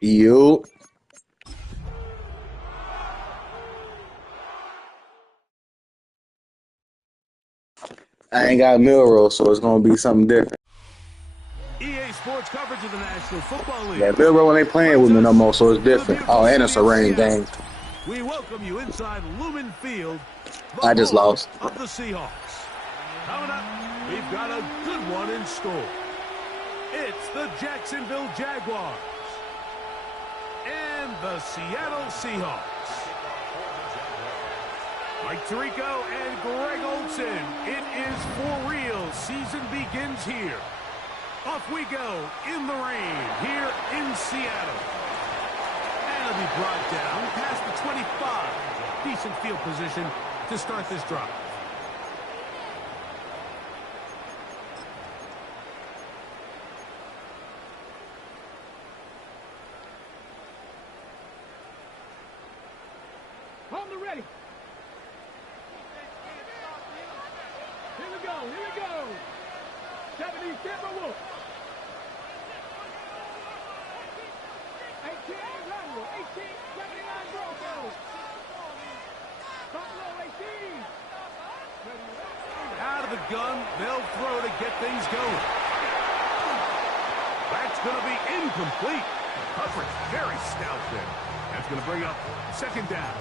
You. I ain't got Milrow, so it's gonna be something different. EA Sports coverage of the National Football League. Yeah, Milrow ain't playing with me no more, so it's different. Oh, and it's a rain game. We welcome you inside Lumen Field, the I just home lost. of the Seahawks. Coming up, we've got a good one in store. It's the Jacksonville Jaguars and the Seattle Seahawks. Mike Tirico and Greg Olsen. It is for real. Season begins here. Off we go in the rain here in Seattle. And it'll be brought down past the 25. Decent field position to start this drive. On the ready. Here we go, here we go. 70 Denver Wolf. 18 Lateral, 18, 79 Broncos. Buffalo 18. Out of the gun, they'll throw to get things going. That's going to be incomplete. Coverage very stout there. That's going to bring up second down.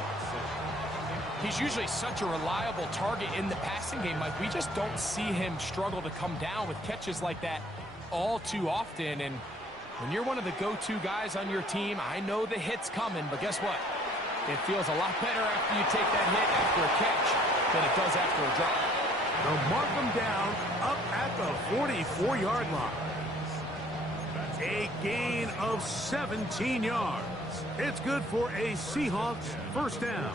He's usually such a reliable target in the passing game, Mike. We just don't see him struggle to come down with catches like that all too often. And when you're one of the go-to guys on your team, I know the hit's coming, but guess what? It feels a lot better after you take that hit after a catch than it does after a drop. They'll mark them down up at the 44-yard line. A gain of 17 yards. It's good for a Seahawks first down.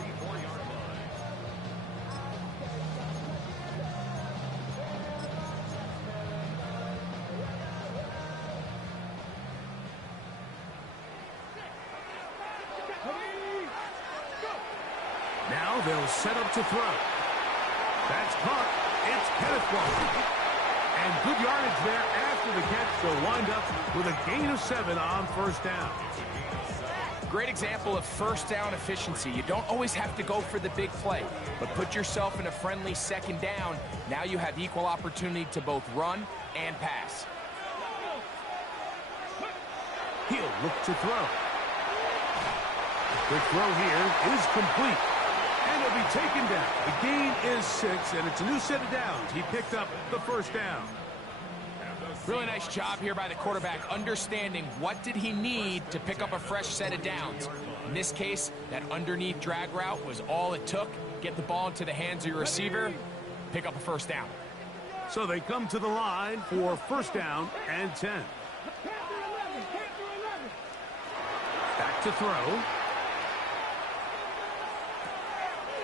Now they'll set up to throw. That's caught. It's Kenneth Walker. And good yardage there after the catch. They'll wind up with a gain of 7 on first down. Great example of first down efficiency. You don't always have to go for the big play, but put yourself in a friendly second down. Now you have equal opportunity to both run and pass. He'll look to throw. Quick throw here is complete. And it'll be taken down. The gain is 6, and it's a new set of downs. He picked up the first down. Really nice job here by the quarterback, understanding what did he need to pick up a fresh set of downs. In this case, that underneath drag route was all it took. Get the ball into the hands of your receiver, pick up a first down. So they come to the line for first down and 10. Back to throw.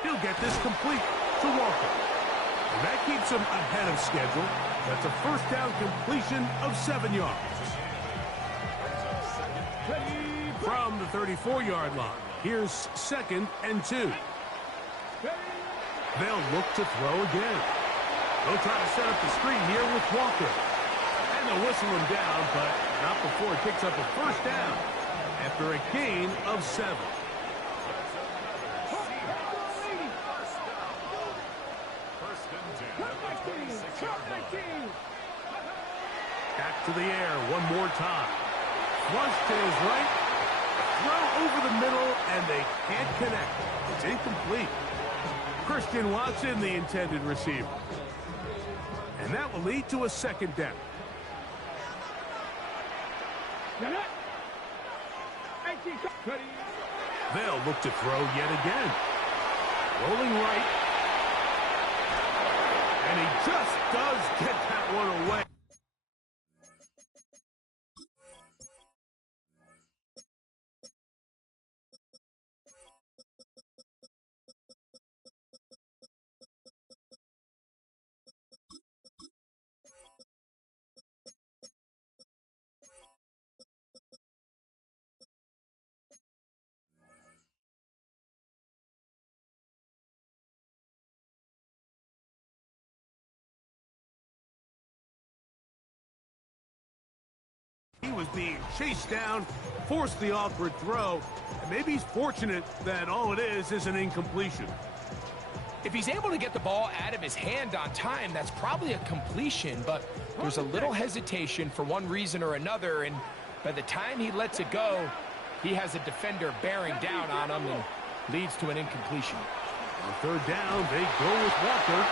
He'll get this complete to Walker. And that keeps him ahead of schedule. That's a first down completion of 7 yards. From the 34-yard line, here's second and 2. They'll look to throw again. They'll try to set up the screen here with Walker. And they'll whistle him down, but not before he picks up a first down after a gain of 7. Back to the air one more time. Flush to his right. Throw over the middle, and they can't connect. It's incomplete. Christian Watson, the intended receiver. And that will lead to a second down. They'll look to throw yet again. Rolling right. And he just does get that one away. He was being chased down, forced the awkward throw, and maybe he's fortunate that all it is an incompletion. If he's able to get the ball out of his hand on time, that's probably a completion, but there's a little hesitation for one reason or another, and by the time he lets it go, he has a defender bearing down on him and leads to an incompletion. On third down, they go with Walker.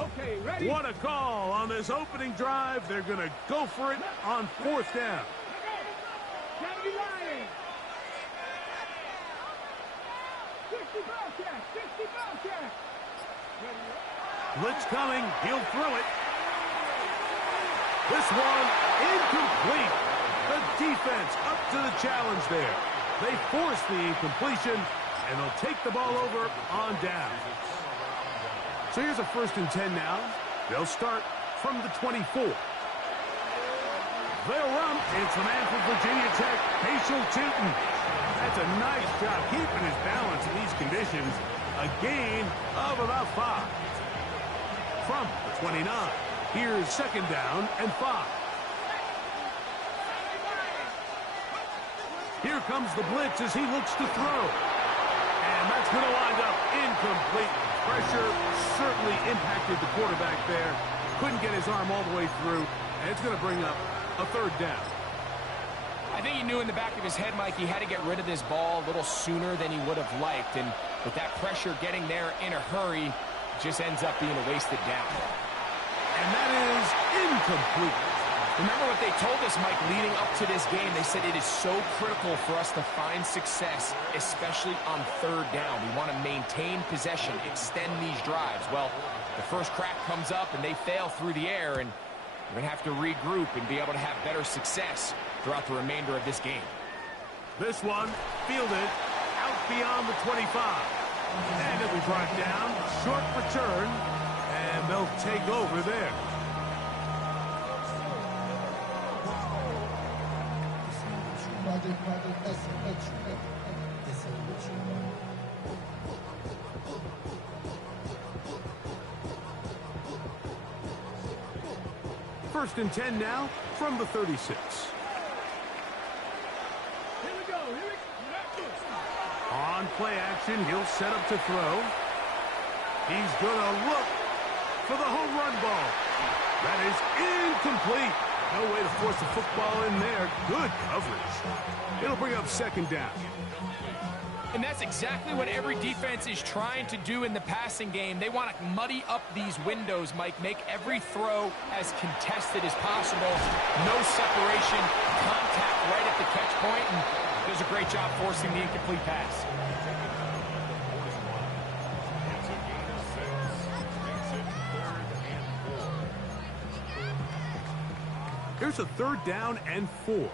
Okay, ready? What a call on this opening drive. They're going to go for it on fourth down. Kennedy Ryan. 60 Bobcat, 60 Bobcat. Blitz coming. He'll throw it. This one incomplete. The defense up to the challenge there. They force the incompletion, and they'll take the ball over on down. So here's a 1st and 10 now. They'll start from the 24. They'll run. It's the man from Virginia Tech, Paschal Tootin. That's a nice job keeping his balance in these conditions. A gain of about 5. From the 29, here's 2nd down and 5. Here comes the blitz as he looks to throw. And that's going to wind up incomplete. Pressure certainly impacted the quarterback there. Couldn't get his arm all the way through. And it's going to bring up a 3rd down. I think he knew in the back of his head, Mike, he had to get rid of this ball a little sooner than he would have liked. And with that pressure getting there in a hurry, it just ends up being a wasted down. And that is incomplete. Remember what they told us, Mike, leading up to this game. They said it is so critical for us to find success, especially on 3rd down. We want to maintain possession, extend these drives. Well, the first crack comes up and they fail through the air, and we're going to have to regroup and be able to have better success throughout the remainder of this game. This one fielded out beyond the 25. And it'll be brought down, short return, and they'll take over there. First and 10 now from the 36. Here we go. On play action, he'll set up to throw. He's going to look for the home run ball. That is incomplete. No way to force the football in there. Good coverage. It'll bring up 2nd down. And that's exactly what every defense is trying to do in the passing game. They want to muddy up these windows, Mike, make every throw as contested as possible. No separation, contact right at the catch point, and does a great job forcing the incomplete pass. Here's a 3rd down and 4.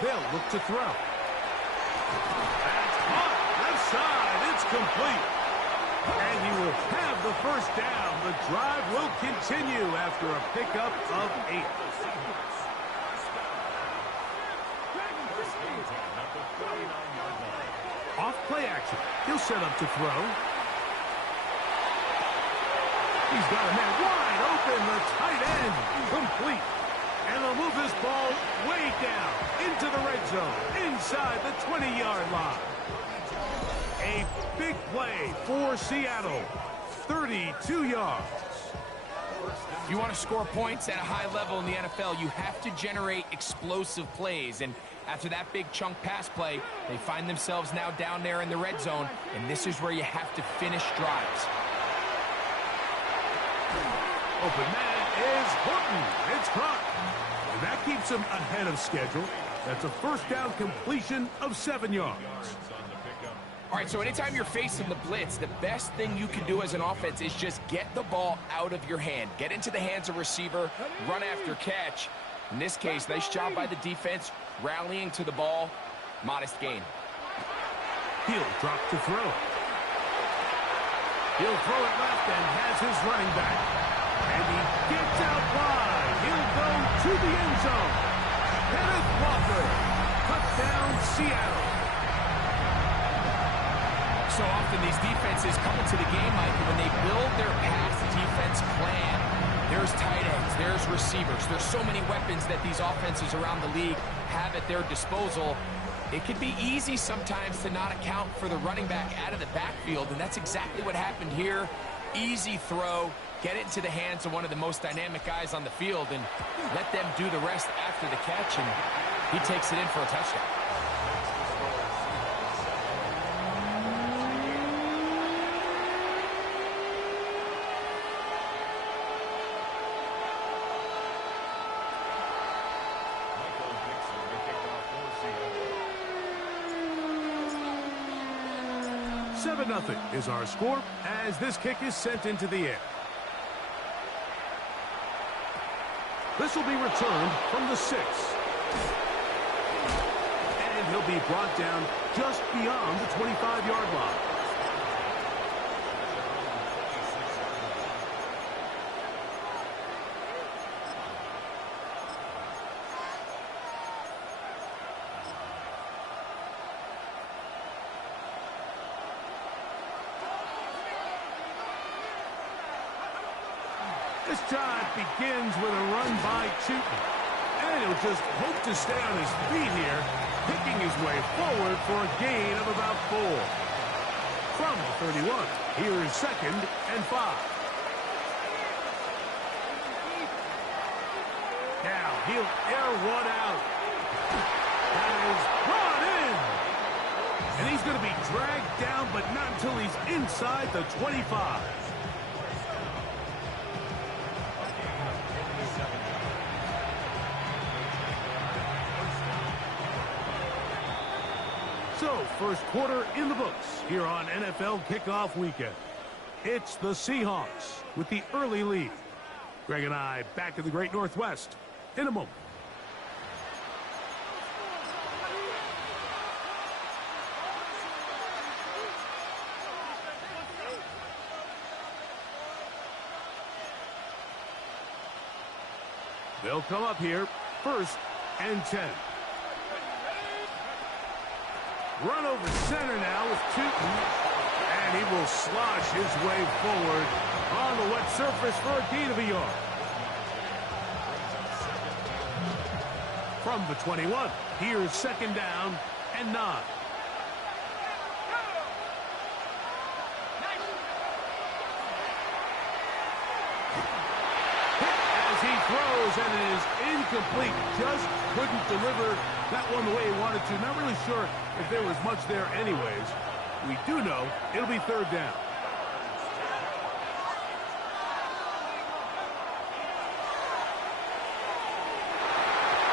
They'll look to throw. That's caught. Left side. It's complete. And he will have the 1st down. The drive will continue after a pickup of 8. Off play action. He'll set up to throw. He's got a man wide open. The tight end complete. And they'll move this ball way down into the red zone, inside the 20-yard line. A big play for Seattle, 32 yards. If you want to score points at a high level in the NFL, you have to generate explosive plays. And after that big chunk pass play, they find themselves now down there in the red zone, and this is where you have to finish drives. Open man is Horton. It's caught. And that keeps him ahead of schedule. That's a 1st down completion of 7 yards. All right, so anytime you're facing the blitz, the best thing you can do as an offense is just get the ball out of your hand. Get into the hands of receiver, run after catch. In this case, nice job by the defense, rallying to the ball. Modest gain. He'll drop to throw. He'll throw it left and has his running back. And he gets out wide. He'll go to the end zone. Kenneth Walker. Touchdown, Seattle. So often these defenses come into the game, Mike, and when they build their pass defense plan, there's tight ends, there's receivers, there's so many weapons that these offenses around the league have at their disposal. It can be easy sometimes to not account for the running back out of the backfield, and that's exactly what happened here. Easy throw, get it into the hands of one of the most dynamic guys on the field, and let them do the rest after the catch, and he takes it in for a touchdown. Nothing is our score as this kick is sent into the air. This will be returned from the 6. And he'll be brought down just beyond the 25-yard line. This drive begins with a run by Chooton. And he'll just hope to stay on his feet here, picking his way forward for a gain of about 4. From the 31, here is 2nd and 5. Now he'll air one out. That is brought in. And he's going to be dragged down, but not until he's inside the 25. So, first quarter in the books here on NFL Kickoff Weekend. It's the Seahawks with the early lead. Greg and I back in the Great Northwest in a moment. They'll come up here, 1st and 10. Run over center now with Chooton. And he will slosh his way forward on the wet surface for a gain of a yard. From the 21, here's 2nd down and 9. As he throws, and it is incomplete. Just couldn't deliver that one the way he wanted to. Not really sure if there was much there anyways. We do know it'll be 3rd down.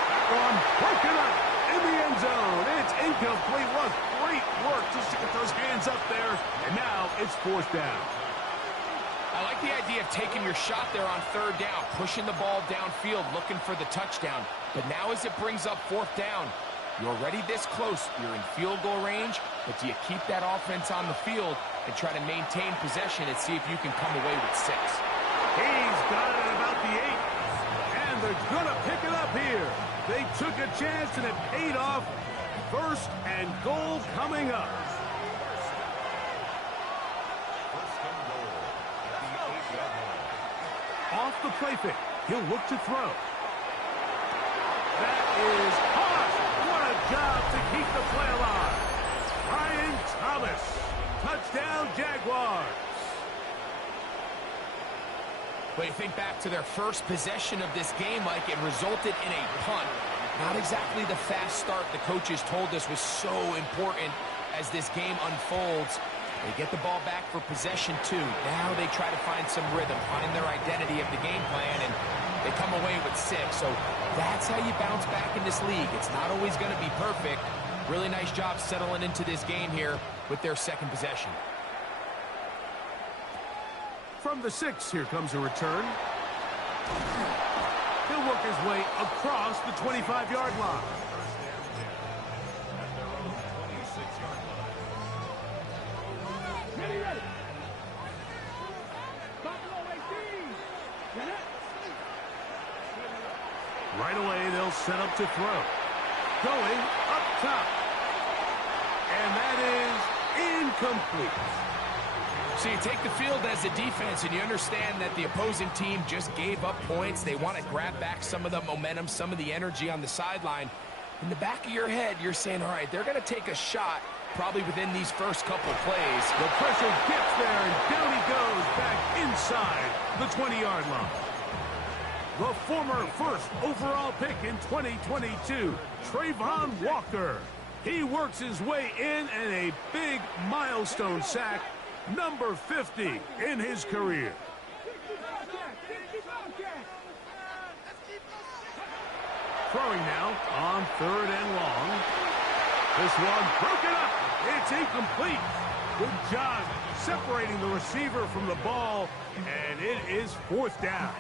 That one broken up in the end zone. It's incomplete. What great work just to get those hands up there. And now it's 4th down. I like the idea of taking your shot there on 3rd down, pushing the ball downfield, looking for the touchdown. But now as it brings up 4th down, you're already this close. You're in field goal range, but do you keep that offense on the field and try to maintain possession and see if you can come away with 6? He's got it at about the 8. And they're going to pick it up here. They took a chance and it paid off. 1st and goal coming up. Off the play fake. He'll look to throw. That is caught. What a job to keep the play alive. Ryan Thomas. Touchdown, Jaguars. But you think back to their first possession of this game, Mike, it resulted in a punt. Not exactly the fast start the coaches told us was so important as this game unfolds. They get the ball back for possession 2. Now they try to find some rhythm, find their identity of the game plan, and they come away with 6. So that's how you bounce back in this league. It's not always going to be perfect. Really nice job settling into this game here with their 2nd possession. From the 6, here comes a return. He'll work his way across the 25-yard line. Ready. Buffalo 18. Right away, they'll set up to throw. Going up top. And that is incomplete. So you take the field as a defense, and you understand that the opposing team just gave up points. They want to grab back some of the momentum, some of the energy on the sideline. In the back of your head, you're saying, all right, they're going to take a shot probably within these first couple plays. The pressure gets there, and down he goes back inside the 20-yard line. The former first overall pick in 2022, Trayvon Walker. He works his way in and a big milestone sack, number 50 in his career. Throwing now on 3rd and long. This one broken up. It's incomplete. Good job separating the receiver from the ball, and it is 4th down.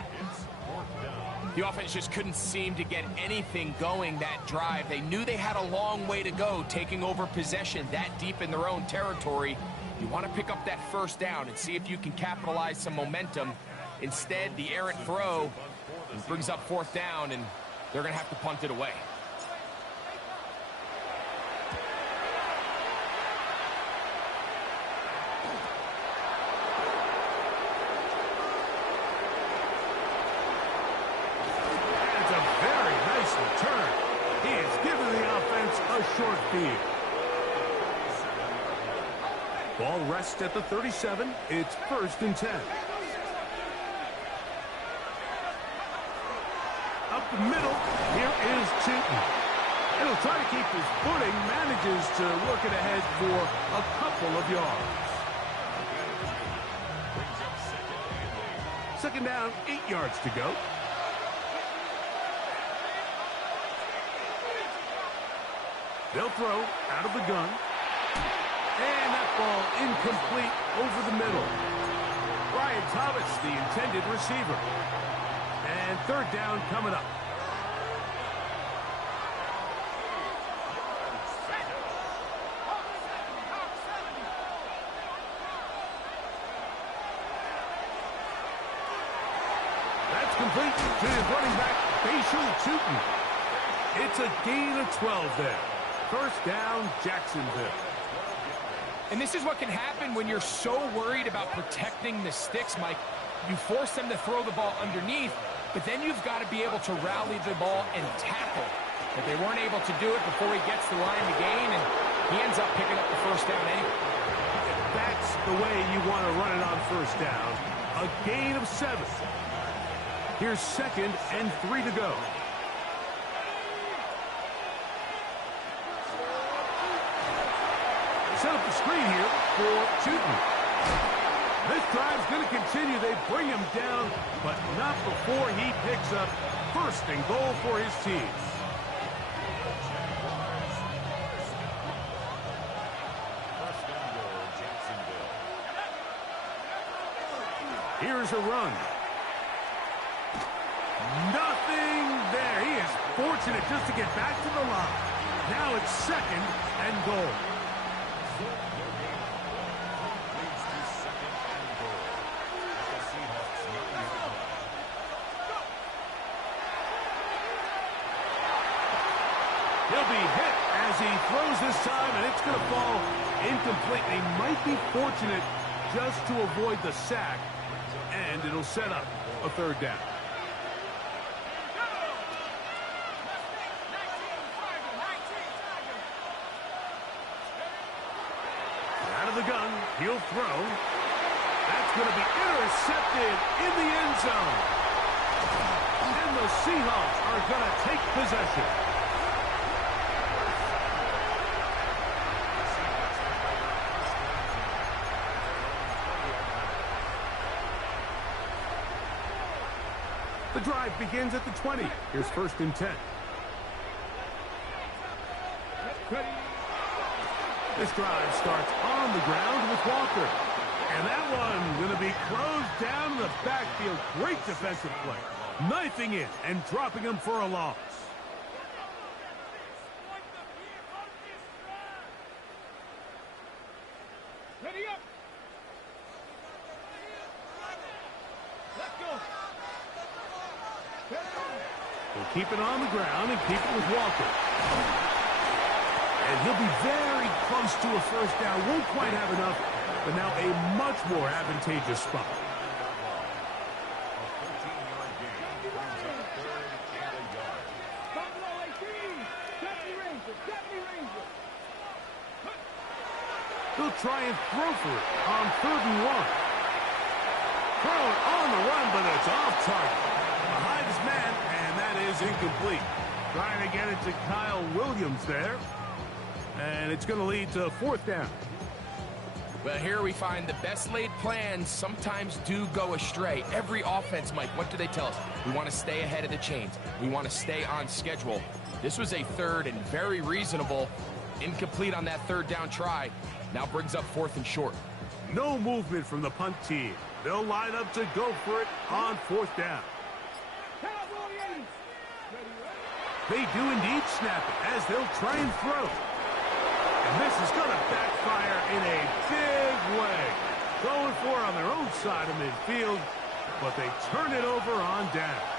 The offense just couldn't seem to get anything going that drive. They knew they had a long way to go, taking over possession that deep in their own territory. You want to pick up that 1st down and see if you can capitalize some momentum. Instead, the errant throw brings up 4th down, and they're going to have to punt it away. That's a very nice return. He has given the offense a short field. Ball rests at the 37. It's 1st and 10. Up the middle, here is Chilton. He'll try to keep his footing, manages to work it ahead for a couple of yards. 2nd down, 8 yards to go. They'll throw out of the gun. And that ball incomplete over the middle. Brian Thomas, the intended receiver. And 3rd down coming up. That's complete to his running back, Facial Chilton. It's a gain of 12 there. 1st down, Jacksonville. And this is what can happen when you're so worried about protecting the sticks, Mike. You force them to throw the ball underneath, but then you've got to be able to rally the ball and tackle. But they weren't able to do it before he gets the line to gain, and he ends up picking up the 1st down anyway. That's the way you want to run it on 1st down. A gain of 7. Here's 2nd and 3 to go. Set up the screen here for Chilton. This drive's going to continue. They bring him down, but not before he picks up 1st and goal for his team. Here's a run. Nothing there. He is fortunate just to get back to the line. Now it's 2nd and goal. He'll be hit as he throws this time, and it's going to fall incomplete. They might be fortunate just to avoid the sack, and it'll set up a 3rd down. Out of the gun, he'll throw. That's going to be intercepted in the end zone. And the Seahawks are going to take possession. The drive begins at the 20. Here's 1st and 10. This drive starts on the ground with Walker. And that one going to be closed down in the backfield. Great defensive play. Knifing it and dropping him for a loss. Ready up. Let's go. He'll keep it on the ground and keep it with Walker. And he'll be very close to a first down. Won't quite have enough, but now a much more advantageous spot. He'll try and throw for it on 3rd and 1. Throw it on the run, but it's off target. Behind his man, and that is incomplete. Trying to get it to Kyle Williams there. And it's going to lead to 4th down. Well, here we find the best laid plans sometimes do go astray. Every offense, Mike, what do they tell us? We want to stay ahead of the chains. We want to stay on schedule. This was a 3rd and very reasonable. Incomplete on that 3rd down try. Now brings up 4th and short. No movement from the punt team. They'll line up to go for it on 4th down. They do indeed snap it as they'll try and throw. And this is going to backfire in a big way. Going for it on their own side of midfield, but they turn it over on downs.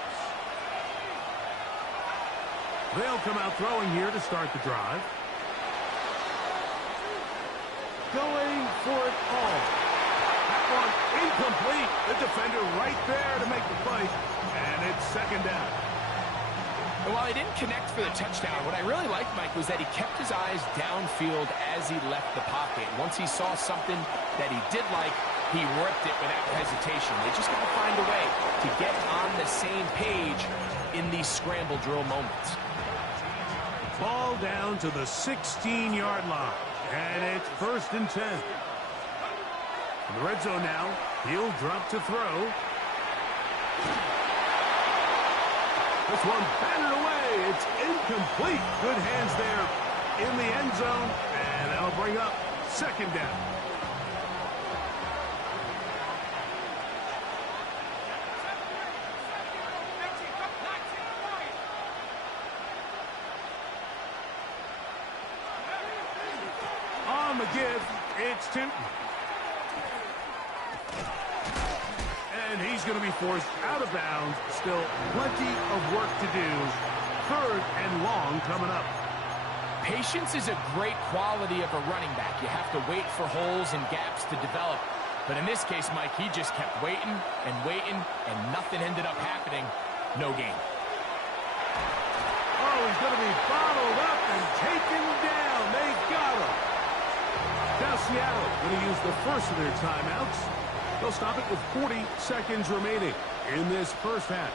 They'll come out throwing here to start the drive. Going for it all. That one incomplete. The defender right there to make the play. And it's 2nd down. And while he didn't connect for the touchdown, what I really liked, Mike, was that he kept his eyes downfield as he left the pocket. Once he saw something that he did like, he ripped it without hesitation. They just got to find a way to get on the same page in these scramble drill moments. Ball down to the 16-yard line. And it's 1st and 10. In the red zone now, he'll drop to throw. This one batted away. It's incomplete. Good hands there in the end zone. And that'll bring up 2nd down. On the give, it's Tim. And he's going to be forced out of bounds. Still plenty of work to do. 3rd and long coming up. Patience is a great quality of a running back. You have to wait for holes and gaps to develop. But in this case, Mike, he just kept waiting, and nothing ended up happening. No gain. Oh, he's going to be bottled up and taken down. They've got him. Now Seattle going to use the first of their timeouts. They'll stop it with 40 seconds remaining in this first half.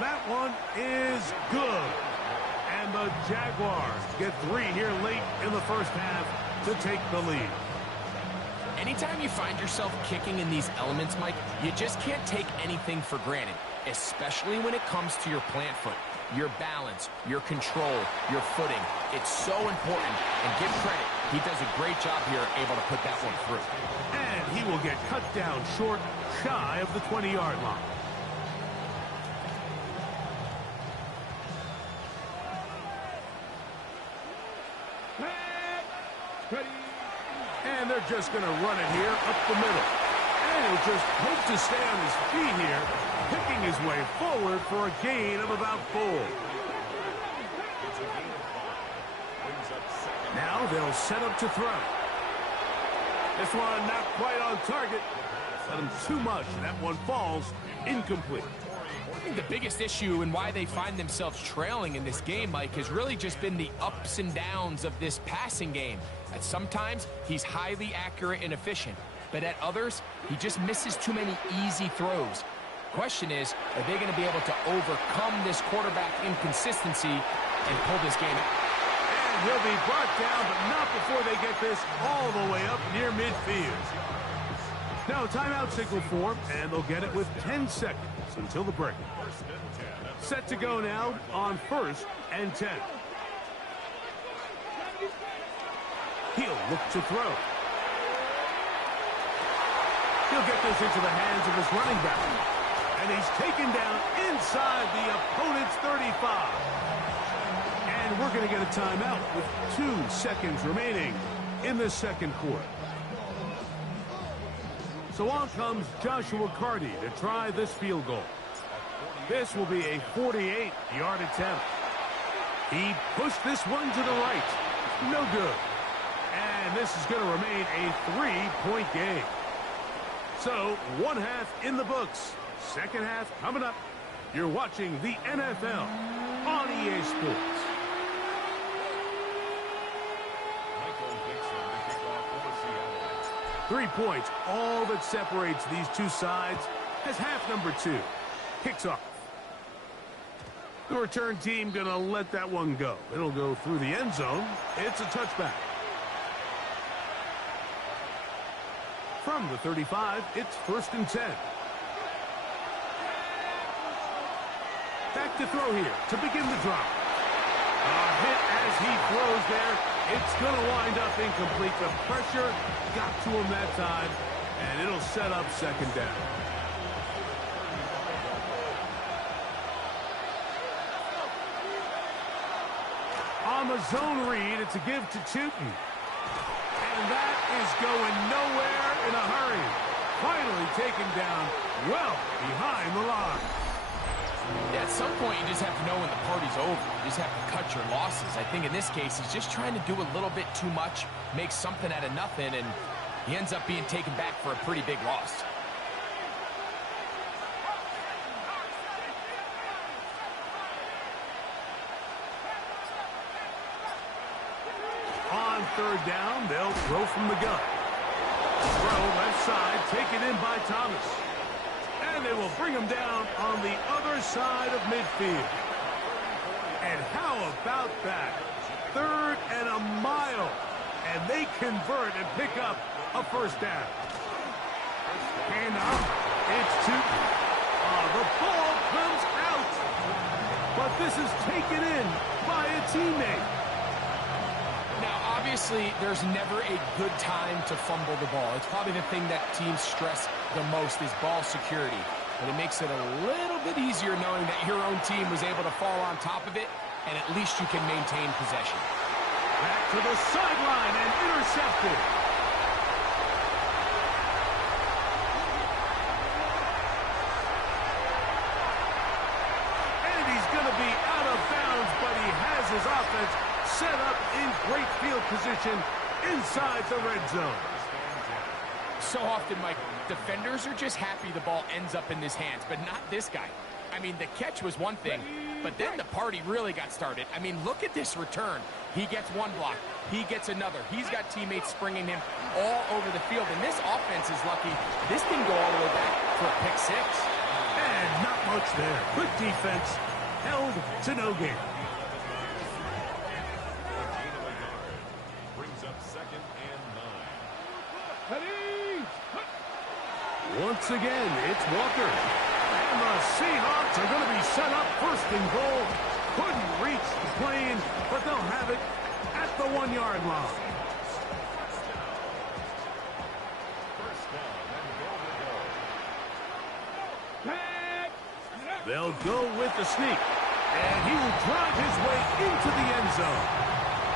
That one is good. And the Jaguars get 3 here late in the first half to take the lead. Anytime you find yourself kicking in these elements, Mike, you just can't take anything for granted, especially when it comes to your plant foot, your balance, your control, your footing. It's so important, and give credit. He does a great job here able to put that one through. And he will get cut down short, shy of the 20-yard line. And they're just going to run it here up the middle. And he'll just hope to stay on his feet here, picking his way forward for a gain of about 4. Now they'll set up to throw. This one not quite on target. Set him too much, and that one falls incomplete. I think the biggest issue and why they find themselves trailing in this game, Mike, has really just been the ups and downs of this passing game. At sometimes, he's highly accurate and efficient, but at others, he just misses too many easy throws. Question is, are they going to be able to overcome this quarterback inconsistency and pull this game out? And he'll be brought down, but not before they get this all the way up near midfield. Now, timeout signal form, and they'll get it with 10 seconds until the break. Set to go now on 1st and 10. He'll look to throw. He'll get this into the hands of his running back. And he's taken down inside the opponent's 35. And we're going to get a timeout with 2 seconds remaining in the second quarter. So on comes Joshua Carty to try this field goal. This will be a 48-yard attempt. He pushed this one to the right. No good. And this is going to remain a 3-point game. So, one half in the books. Second half coming up. You're watching the NFL on EA Sports. 3 points, all that separates these two sides as half number 2 kicks off. The return team going to let that one go. It'll go through the end zone. It's a touchback. From the 35, it's 1st and 10. Back to throw here to begin the drive. A hit as he throws there. It's going to wind up incomplete. The pressure got to him that time, and it'll set up 2nd down. On the zone read, it's a give to Tootin. And that is going nowhere in a hurry. Finally taken down well behind the line. Yeah, at some point, you just have to know when the party's over. You just have to cut your losses. I think in this case, he's just trying to do a little bit too much, make something out of nothing, and he ends up being taken back for a pretty big loss. On 3rd down, they'll throw from the gun. Throw left side, taken in by Thomas. And they will bring him down on the other side of midfield. And how about that? 3rd and a mile. And they convert and pick up a 1st down. And up, it's Tootin. The ball comes out. But this is taken in by a teammate. Now, obviously, there's never a good time to fumble the ball. It's probably the thing that teams stress the most is ball security. But it makes it a little bit easier knowing that your own team was able to fall on top of it, and at least you can maintain possession. Back to the sideline and intercepted. And he's going to be out of bounds, but he has his offense set up in great field position inside the red zone. So often, Mike, defenders are just happy the ball ends up in his hands, but not this guy. I mean, the catch was one thing, but then the party really got started. I mean, look at this return. He gets one block. He gets another. He's got teammates springing him all over the field, and this offense is lucky. This didn't go all the way back for a pick 6. And not much there. Good defense, held to no gain. Once again, it's Walker. And the Seahawks are going to be set up 1st and goal. Couldn't reach the plane, but they'll have it at the 1-yard line. They'll go with the sneak. And he will drive his way into the end zone.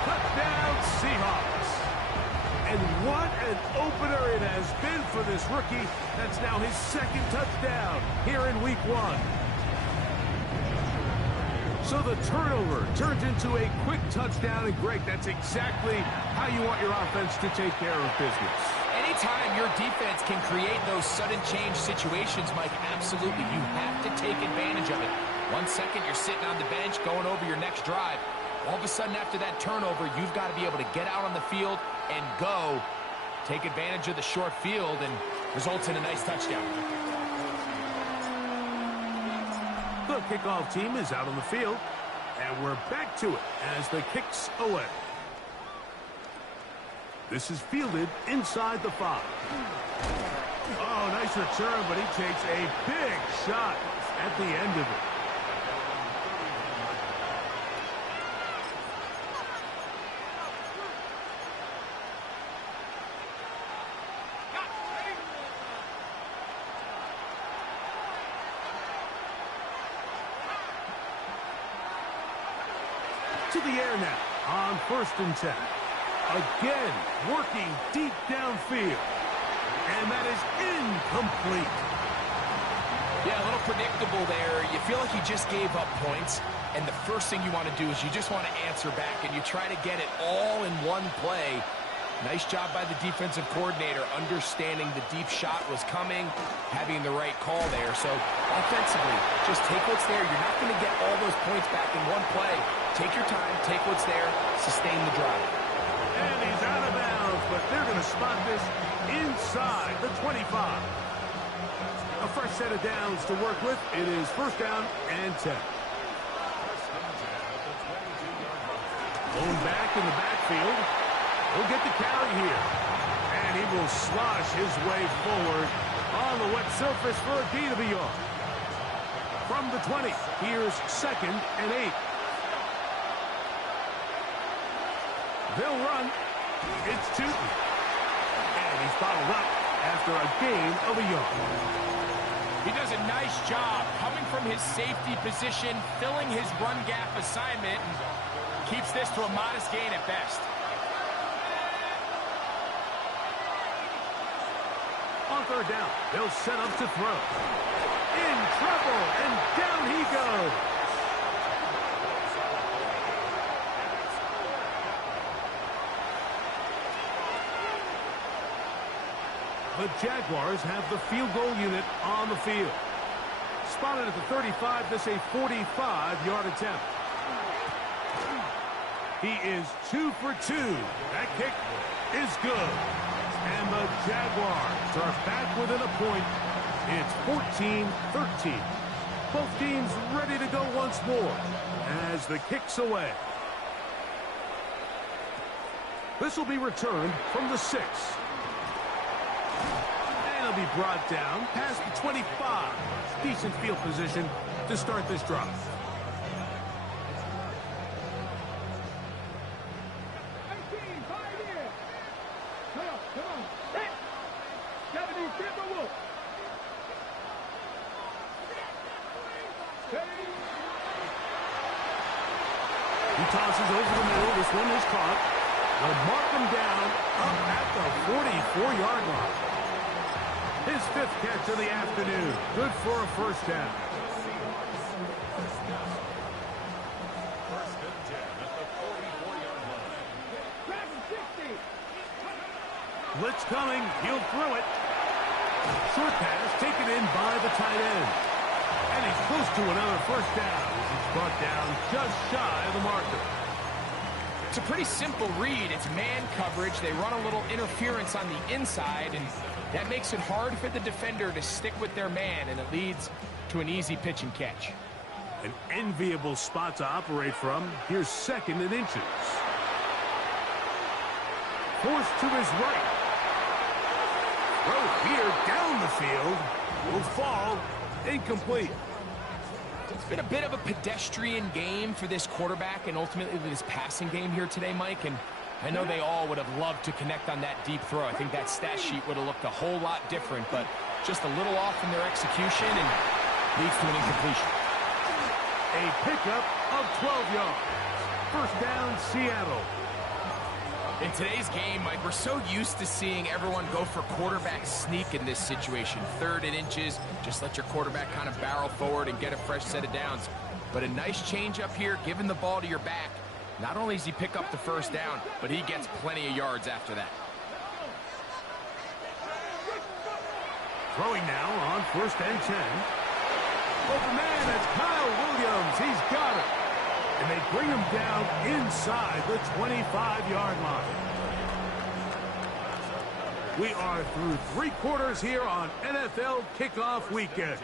Touchdown, Seahawks. And what an opener it has been for this rookie. That's now his 2nd touchdown here in week 1. So the turnover turns into a quick touchdown. And Greg, that's exactly how you want your offense to take care of business. Anytime your defense can create those sudden change situations, Mike, absolutely, you have to take advantage of it. 1 second, you're sitting on the bench, going over your next drive. All of a sudden, after that turnover, you've got to be able to get out on the field and go, take advantage of the short field, and results in a nice touchdown. The kickoff team is out on the field, and we're back to it as the kick's away. This is fielded inside the 5. Oh, nice return, but he takes a big shot at the end of it. To the air now on 1st and 10. Again, working deep downfield. And that is incomplete. Yeah, a little predictable there. You feel like you just gave up points, and the first thing you want to do is you just want to answer back, and you try to get it all in one play. Nice job by the defensive coordinator, understanding the deep shot was coming, having the right call there. So offensively, just take what's there. You're not going to get all those points back in one play. Take your time, take what's there, sustain the drive. And he's out of bounds, but they're going to spot this inside the 25. A fresh set of downs to work with. It is first down and 10. Going back in the backfield. He'll get the carry here. And he will slosh his way forward on the wet surface for a gain of a yard. From the 20, here's second and 8. They'll run. It's Tootin. And he's followed up after a gain of a yard. He does a nice job coming from his safety position, filling his run gap assignment, and keeps this to a modest gain at best. On third down, they'll set up to throw. In trouble, and down he goes. The Jaguars have the field goal unit on the field. Spotted at the 35, this a 45-yard attempt. He is 2 for 2. That kick is good. And the Jaguars are back within a point. It's 14-13. Both teams ready to go once more as the kick's away. This will be returned from the 6. And it'll be brought down past the 25. Decent field position to start this drive. He tosses over the middle. This one is caught. They'll mark him down up at the 44-yard line. His 5th catch of the afternoon. Good for a first down. Blitz coming. He'll throw it. Short pass taken in by the tight end. And he's close to another first down. He's brought down just shy of the marker. It's a pretty simple read. It's man coverage. They run a little interference on the inside, and that makes it hard for the defender to stick with their man, and it leads to an easy pitch and catch. An enviable spot to operate from. Here's second and inches. Forced to his right. Throw here down the field. Will fall. Incomplete. It's been a bit of a pedestrian game for this quarterback and ultimately this passing game here today, Mike. And I know they all would have loved to connect on that deep throw. I think that stat sheet would have looked a whole lot different, but just a little off in their execution and leads to an incompletion. A pickup of 12 yards. First down, Seattle. In today's game, Mike, we're so used to seeing everyone go for quarterback sneak in this situation. 3rd and inches, just let your quarterback kind of barrel forward and get a fresh set of downs. But a nice change up here, giving the ball to your back. Not only does he pick up the first down, but he gets plenty of yards after that. Throwing now on 1st and 10. Open man, that's Kyle Williams. He's got it. And they bring him down inside the 25-yard line. We are through 3 quarters here on NFL Kickoff Weekend.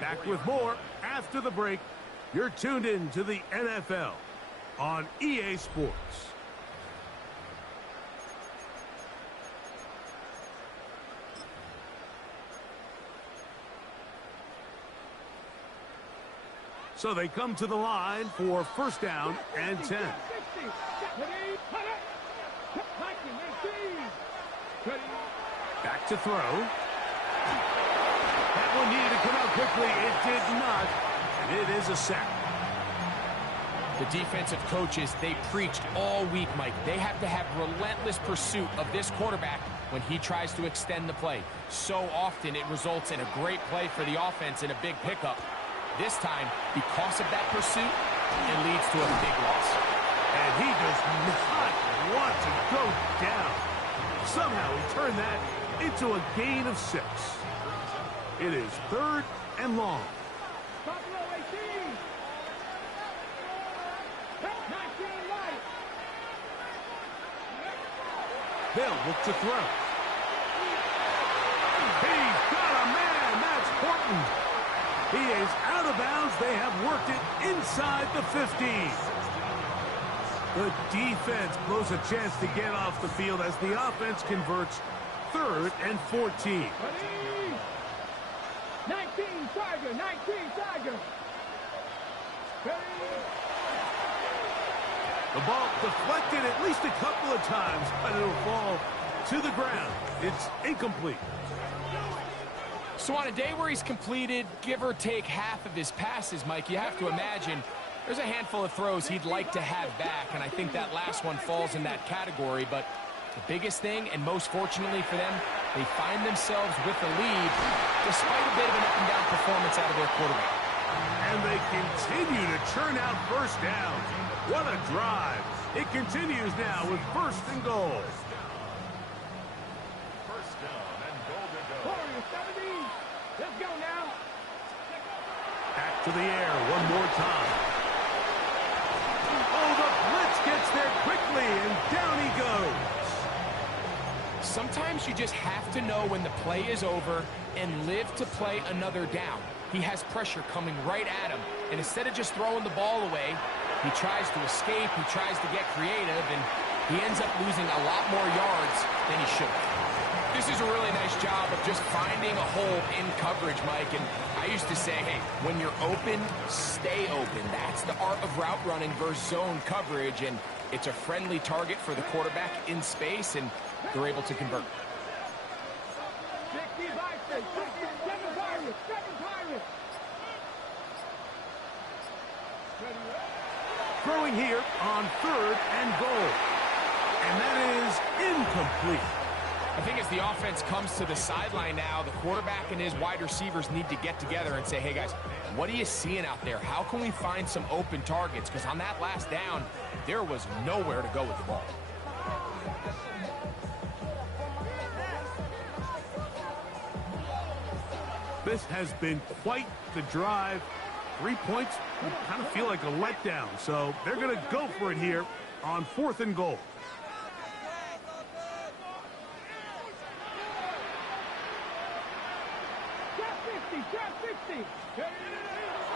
Back with more after the break. You're tuned in to the NFL on EA Sports. So they come to the line for first down and 10. Back to throw. That one needed to come out quickly. It did not. And it is a sack. The defensive coaches, they preached all week, Mike. They have to have relentless pursuit of this quarterback when he tries to extend the play. So often it results in a great play for the offense and a big pickup. This time, because of that pursuit, it leads to a big loss. And he does not want to go down. Somehow he turned that into a gain of 6. It is 3rd and long. Buffalo 18. 19 right. They'll look to throw. He's got a man. That's Horton. He is out of bounds. They have worked it inside the 15. The defense blows a chance to get off the field as the offense converts 3rd and 14. Ready? 19 Tiger. 19 Tiger. Ready? The ball deflected at least a couple of times, but it'll fall to the ground. It's incomplete. So on a day where he's completed, give or take half of his passes, Mike, you have to imagine there's a handful of throws he'd like to have back, and I think that last one falls in that category. But the biggest thing, and most fortunately for them, they find themselves with the lead despite a bit of an up-and-down performance out of their quarterback. And they continue to churn out first downs. What a drive. It continues now with 1st and goal. First down and goal to go. Warriors 70. Let's go now. Back to the air one more time. Oh, the blitz gets there quickly, and down he goes. Sometimes you just have to know when the play is over and live to play another down. He has pressure coming right at him, and instead of just throwing the ball away, he tries to escape, he tries to get creative, and he ends up losing a lot more yards than he should have. This is a really nice job of just finding a hole in coverage, Mike, and I used to say, hey, when you're open, stay open. That's the art of route running versus zone coverage, and it's a friendly target for the quarterback in space, and they're able to convert. 60 Vikings. 7 Pirates. 7 Pirates. Throwing here on 3rd and goal. And that is incomplete. I think as the offense comes to the sideline now, the quarterback and his wide receivers need to get together and say, hey, guys, what are you seeing out there? How can we find some open targets? Because on that last down, there was nowhere to go with the ball. This has been quite the drive. 3 points kind of feel like a letdown. So they're going to go for it here on 4th and goal. Trap 50.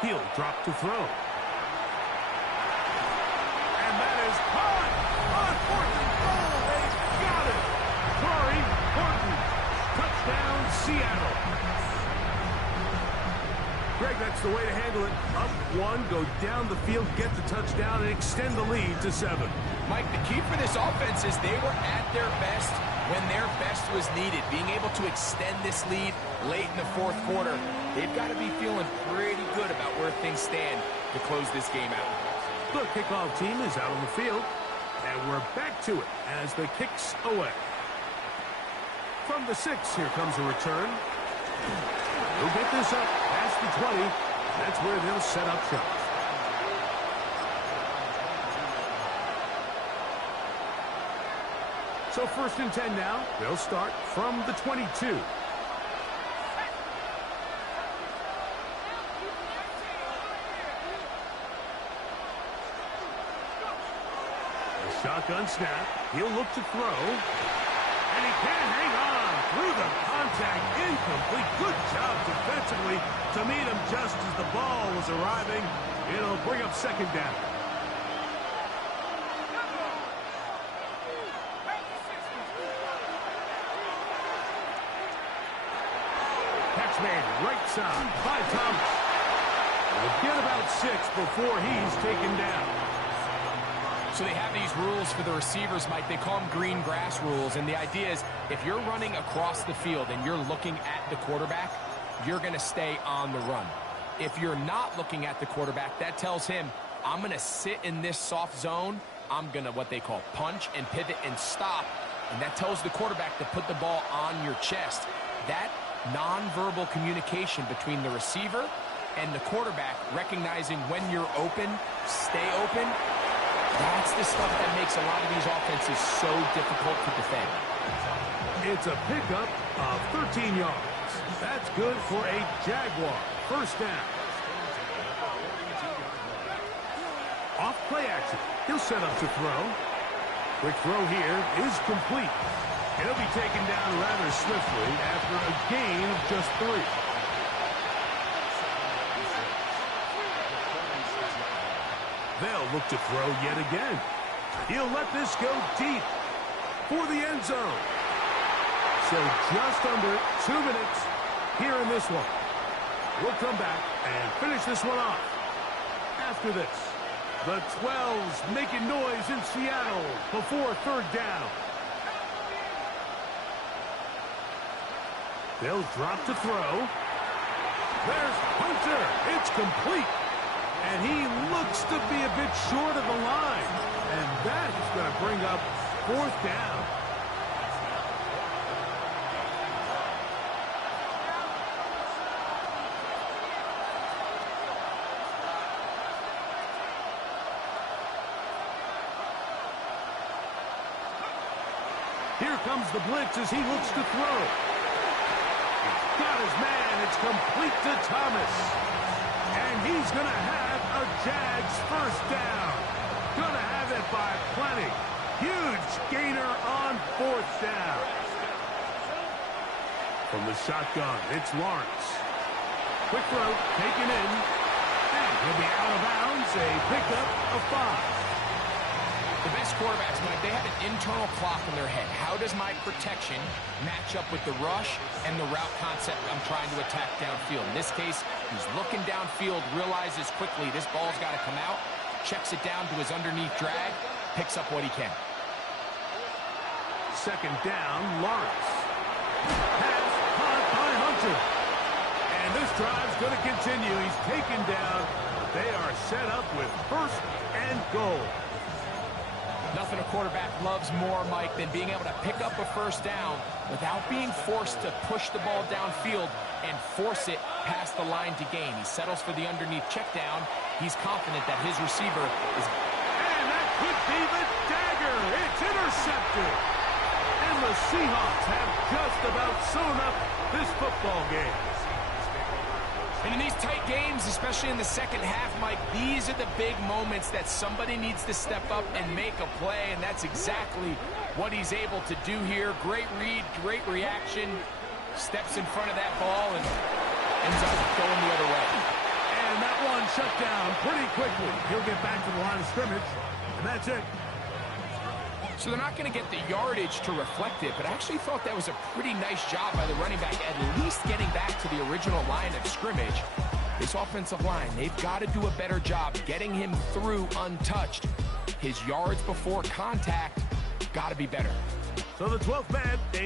He'll drop to throw. And that is caught on 4th and goal. They've got it. Corey Horton. Touchdown, Seattle. Greg, that's the way to handle it. Up 1, go down the field, get the touchdown, and extend the lead to 7. Mike, the key for this offense is they were at their best when their best was needed. Being able to extend this lead late in the 4th quarter, they've got to be feeling pretty good about where things stand to close this game out. The kickoff team is out on the field, and we're back to it as the kicks away. From the 6, here comes a return. They'll get this up past the 20. That's where they'll set up shop. So 1st and 10 now. They'll start from the 22. The shotgun snap. He'll look to throw. And he can't hang on through the contact. Incomplete. Good job defensively to meet him just as the ball was arriving. It'll bring up 2nd down. Man, right side by Thomas. We'll get about 6 before he's taken down. So they have these rules for the receivers, Mike. They call them green grass rules. And the idea is if you're running across the field and you're looking at the quarterback, you're going to stay on the run. If you're not looking at the quarterback, that tells him, I'm going to sit in this soft zone. I'm going to what they call punch and pivot and stop and that tells the quarterback to put the ball on your chest. That nonverbal communication between the receiver and the quarterback, recognizing when you're open, stay open, that's the stuff that makes a lot of these offenses so difficult to defend. It's a pickup of 13 yards. That's good for a Jaguar first down. Off play action. He'll set up to throw. Quick throw here is complete. It'll be taken down rather swiftly after a gain of just 3. They'll look to throw yet again. He'll let this go deep for the end zone. So just under 2 minutes here in this one. We'll come back and finish this one off after this. The 12's making noise in Seattle before third down. They'll drop to throw. There's Hunter. It's complete. And he looks to be a bit short of the line. And that is going to bring up fourth down. Here comes the blitz as he looks to throw. He's got his man. It's complete to Thomas. And he's going to have a Jags first down. Going to have it by plenty. Huge gainer on fourth down. From the shotgun, it's Lawrence. Quick throw, taken in. And he'll be out of bounds. A pickup of 5. The best quarterbacks, Mike, they have an internal clock in their head. How does my protection match up with the rush and the route concept I'm trying to attack downfield? In this case, he's looking downfield, realizes quickly this ball's got to come out, checks it down to his underneath drag, picks up what he can. Second down, Lawrence. Pass caught by Hunter. And this drive's going to continue. He's taken down. They are set up with first and goal. Nothing a quarterback loves more, Mike, than being able to pick up a first down without being forced to push the ball downfield and force it past the line to gain. He settles for the underneath check down. He's confident that his receiver is... And that could be the dagger. It's intercepted. And the Seahawks have just about sewn up this football game. And in these tight games, especially in the second half, Mike, these are the big moments that somebody needs to step up and make a play, and that's exactly what he's able to do here. Great read, great reaction, steps in front of that ball and ends up going the other way. And that one shut down pretty quickly. He'll get back to the line of scrimmage, and that's it. So they're not going to get the yardage to reflect it, but I actually thought that was a pretty nice job by the running back, at least getting back to the original line of scrimmage. This offensive line, they've got to do a better job getting him through untouched. His yards before contact got to be better. So the 12th man, Dave.